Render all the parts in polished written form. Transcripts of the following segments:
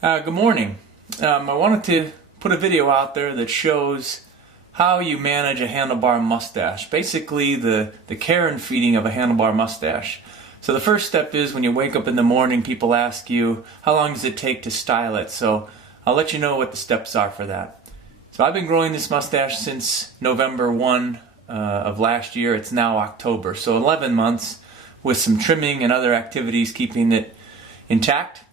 Good morning. I wanted to put a video out there that shows how you manage a handlebar mustache. Basically the care and feeding of a handlebar mustache. So the first step is when you wake up in the morning, people ask you, how long does it take to style it? So I'll let you know what the steps are for that. So I've been growing this mustache since November 1 of last year. It's now October. So 11 months with some trimming and other activities keeping it intact.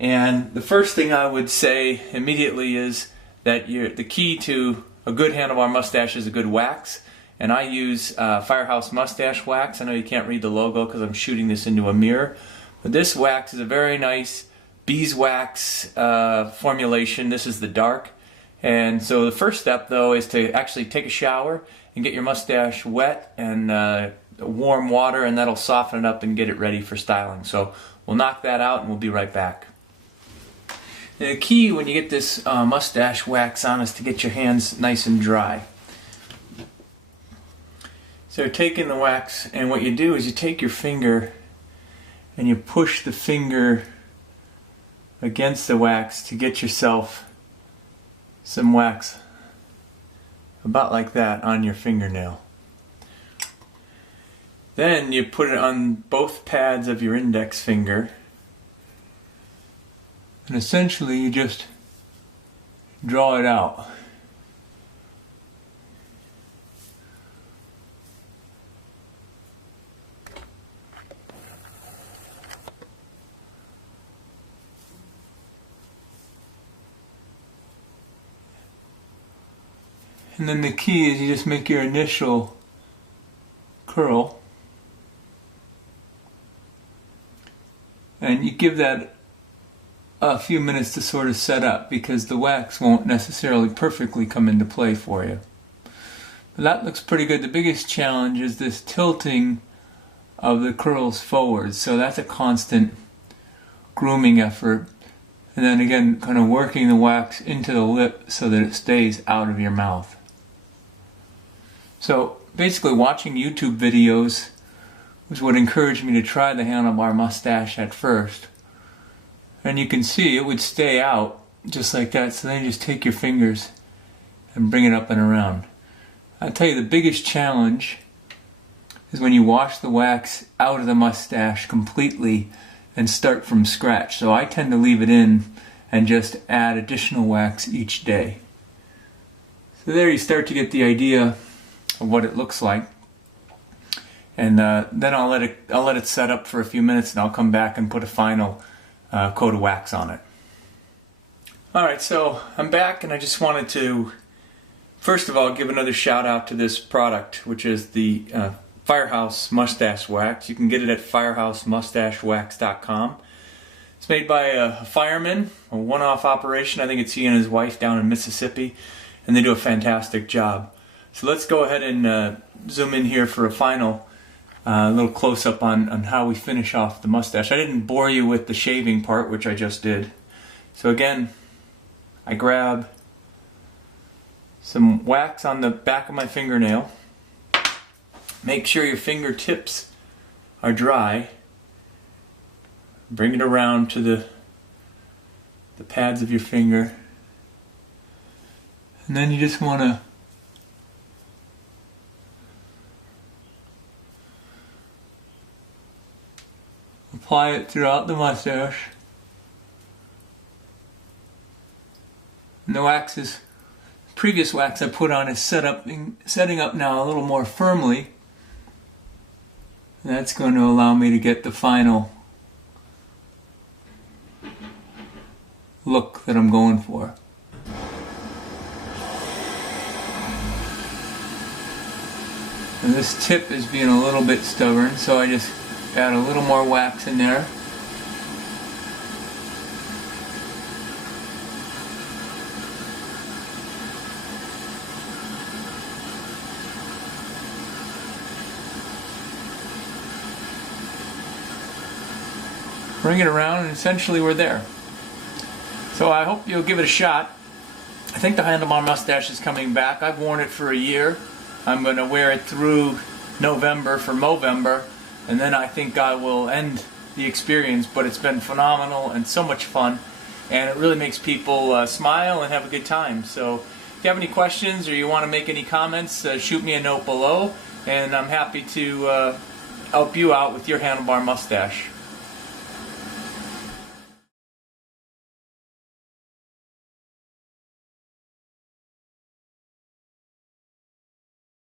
And the first thing I would say immediately is that the key to a good handlebar mustache is a good wax. And I use Firehouse Mustache Wax. I know you can't read the logo because I'm shooting this into a mirror. But this wax is a very nice beeswax formulation. This is the dark. And so the first step, though, is to actually take a shower and get your mustache wet and warm water, and that'll soften it up and get it ready for styling. So we'll knock that out and we'll be right back. The key when you get this mustache wax on is to get your hands nice and dry. So taking the wax, and what you do is you take your finger and you push the finger against the wax to get yourself some wax about like that on your fingernail. Then you put it on both pads of your index finger. And essentially you just draw it out. And then the key is you just make your initial curl. And you give that a few minutes to sort of set up because the wax won't necessarily perfectly come into play for you. But that looks pretty good. The biggest challenge is this tilting of the curls forward. So that's a constant grooming effort. And then again, kind of working the wax into the lip so that it stays out of your mouth. So basically watching YouTube videos was what encouraged me to try the handlebar mustache at first. And you can see it would stay out just like that. So then you just take your fingers and bring it up and around. I'll tell you the biggest challenge is when you wash the wax out of the mustache completely and start from scratch. So I tend to leave it in and just add additional wax each day. So there you start to get the idea of what it looks like. And then I'll let it set up for a few minutes and I'll come back and put a final coat of wax on it. Alright, so I'm back and I just wanted to first of all give another shout out to this product, which is the Firehouse Mustache Wax. You can get it at firehousemustachewax.com. It's made by a fireman, a one-off operation. I think it's he and his wife down in Mississippi, and they do a fantastic job. So let's go ahead and zoom in here for a final little close-up on how we finish off the mustache. I didn't bore you with the shaving part, which I just did. So again, I grab some wax on the back of my fingernail. Make sure your fingertips are dry. Bring it around to the pads of your finger. And then you just want to apply it throughout the mustache. And the previous wax I put on is setting up now a little more firmly. And that's going to allow me to get the final look that I'm going for. And this tip is being a little bit stubborn, so I just add a little more wax in there. Bring it around and essentially we're there. So I hope you'll give it a shot. I think the handlebar mustache is coming back. I've worn it for a year. I'm going to wear it through November for Movember, and then I think I will end the experience, but it's been phenomenal and so much fun. and it really makes people smile and have a good time. So if you have any questions or you want to make any comments, shoot me a note below, and I'm happy to help you out with your handlebar mustache.